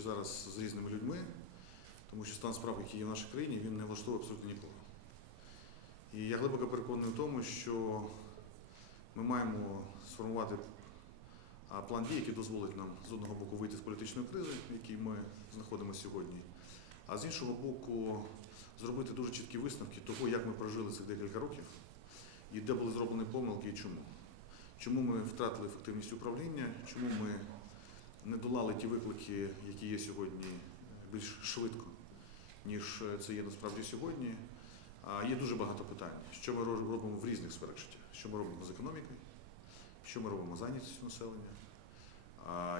зараз з різними людьми, тому що стан справ, який є в нашій країні, він не влаштовує абсолютно нікого. І я глибоко переконаний в тому, що ми маємо сформувати план дій, який дозволить нам з одного боку вийти з політичної кризи, в якій ми знаходимося сьогодні, а з іншого боку, зробити дуже чіткі висновки того, як ми прожили цих декілька років, і де були зроблені помилки і чому. Чому ми втратили ефективність управління, чому ми не долали ті виклики, які є сьогодні більш швидко, ніж це є насправді сьогодні. Є дуже багато питань, що ми робимо в різних сферах життя, що ми робимо з економікою, що ми робимо з зайнятістю населення,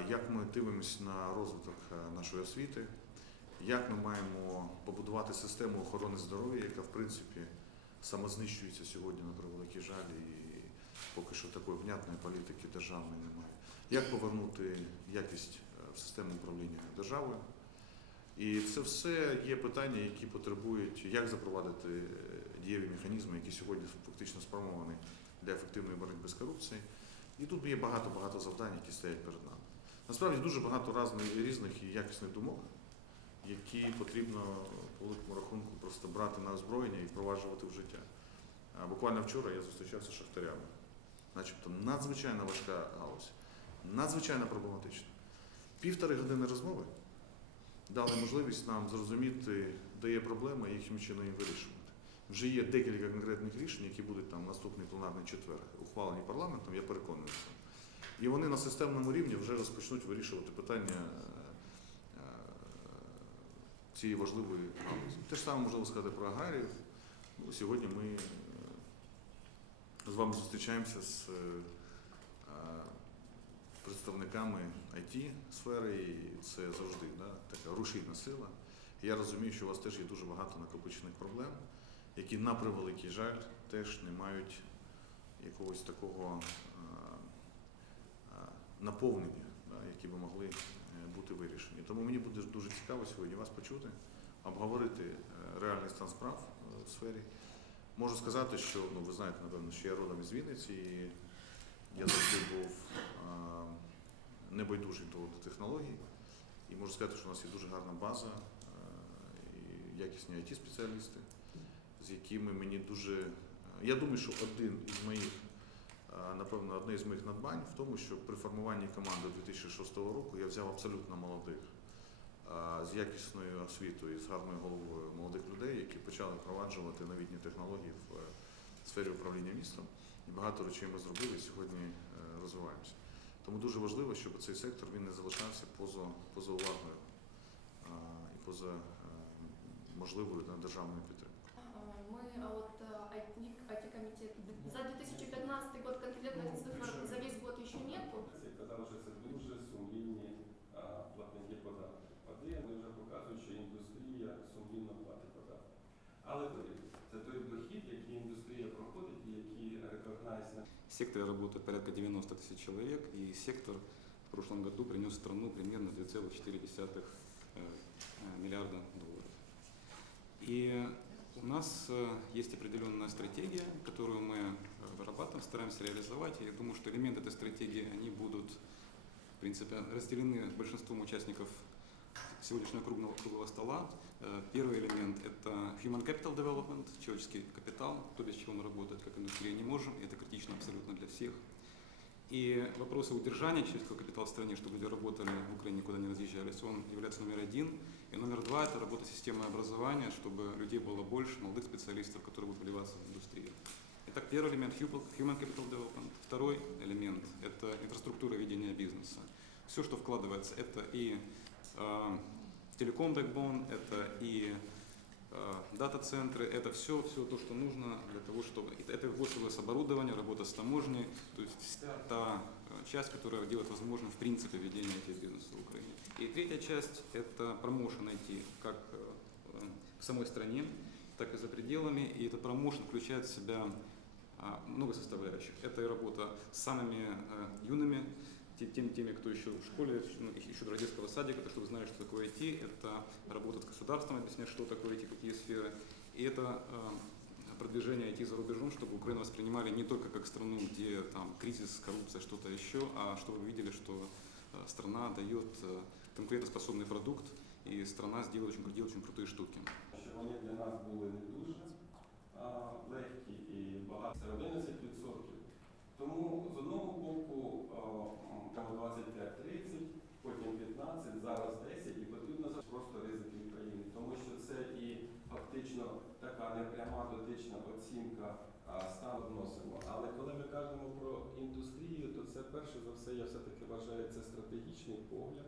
як ми дивимося на розвиток е, нашої освіти, як ми маємо побудувати систему охорони здоров'я, яка в принципі самознищується сьогодні на превеликий жаль, і поки що такої внятної політики державної немає. Як повернути якість е, в систему управління державою? І це все є питання, які потребують, як запровадити е, дієві механізми, які сьогодні фактично сформовані для ефективної боротьби з корупцією. І тут є багато-багато завдань, які стоять перед нами. Насправді дуже багато разних- різних і якісних думок, які потрібно по великому рахунку просто брати на озброєння і впроваджувати в життя. Буквально вчора я зустрічався з шахтарями, начебто надзвичайно важка галузь, надзвичайно проблематична. Півтори години розмови дали можливість нам зрозуміти, де є проблеми і яким чином їх вирішувати. Вже є декілька конкретних рішень, які будуть там наступний пленарний четвер, ухвалені парламентом, я переконаний. І вони на системному рівні вже розпочнуть вирішувати питання е, е, цієї важливої галузі. Те ж саме можливо сказати про аграріїв. Ну, сьогодні ми е, з вами зустрічаємося з представниками it сфери, і це завжди да, така рушійна сила. Я розумію, що у вас теж є дуже багато накопичених проблем, які на превеликий жаль теж не мають якогось такого е, е, наповнення, да, які би могли е, бути вирішені. Тому мені буде дуже цікаво сьогодні вас почути, обговорити реальний стан справ в сфері. Можу сказати, що ну, ви знаєте, напевно, що я родом із Вінниці, і я завжди був небайдужий до технологій. І можу сказати, що у нас є дуже гарна база і якісні it спеціалісти з якими мені дуже. Я думаю, що один із моїх, напевно, одне із моїх надбань в тому, що при формуванні команди 2006 року я взяв абсолютно молодих, з якісною освітою і з гарною головою молодих людей, які почали впроваджувати новітні технології в е, сфері управління містом. І багато речей ми зробили і сьогодні е, розвиваємося. Тому дуже важливо, щоб цей сектор він не залишався поза, поза увагою а, і поза е, можливою да, державною підтримкою. Ми от а вот IT-комитет за 2015 год конкретных цифр за весь год еще нету. Це що це дуже сумлінні секторе работает порядка 90 тысяч человек, и сектор в прошлом году принес страну примерно 2,4 э, э, миллиарда долларов. И у нас э, есть определенная стратегия, которую мы вырабатываем, стараемся реализовать. Я думаю, что элементы этой стратегии, они будут, в принципе, разделены большинством участников сегодняшнего круглого, круглого стола. Э, Первый элемент – это human capital development, человеческий капитал, то, без чего мы работать как индустрия не можем, и это критично абсолютно для всех. И вопросы удержания человеческого капитала в стране, чтобы люди работали в Украине, никуда не разъезжались, он является номер один. И номер два – это работа системы образования, чтобы людей было больше, молодых специалистов, которые будут вливаться в индустрию. Итак, первый элемент – human capital development. Второй элемент – это инфраструктура ведения бизнеса. Все, что вкладывается, это и э, телеком бэкбон, это и э, дата-центры, это все, все то, что нужно для того, чтобы... Это, ввоз оборудование, работа с таможней, то есть та э, часть, которая делает возможным в принципе ведение этих бизнеса в Украине. И третья часть – это промоушен IT, как э, в самой стране, так и за пределами. И этот промоушен включает в себя а, много составляющих. Это и работа с самыми юными, тем, теми, кто еще в школе, ну, еще до детского садика, то, чтобы знали, что такое IT, это работа с государством, объяснять, что такое IT, какие сферы. И это э, продвижения IT за рубежом, чтобы Украину воспринимали не только как страну, где там кризис, коррупция, что-то еще, а чтобы вы видели, что э, страна дает э, конкурентоспособный продукт, и страна сделает очень, делает очень крутые штуки. що вони для нас були не дуже а, легкі і багато. Це 11%. Тому з одного боку а, м, 25-30, потім 15, зараз 10 і потрібно просто ризики України, тому що це і фактично така непряма дотична оцінка стану вносимо. Але коли ми кажемо про індустрію, то це перше за все, я все-таки вважаю, це стратегічний погляд.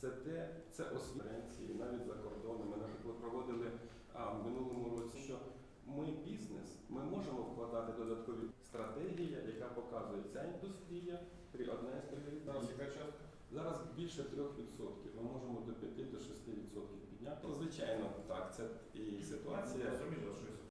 Це те, це освітлення, навіть за кордоном. Ми, наприклад, проводили а, в минулому році, що ми бізнес, ми можемо вкладати додаткові стратегії, яка показує ця індустрія при одне з частка? Зараз більше 3%. Ми можемо до 5-6% підняти. Ну, звичайно, так, це і ситуація. Розумію, що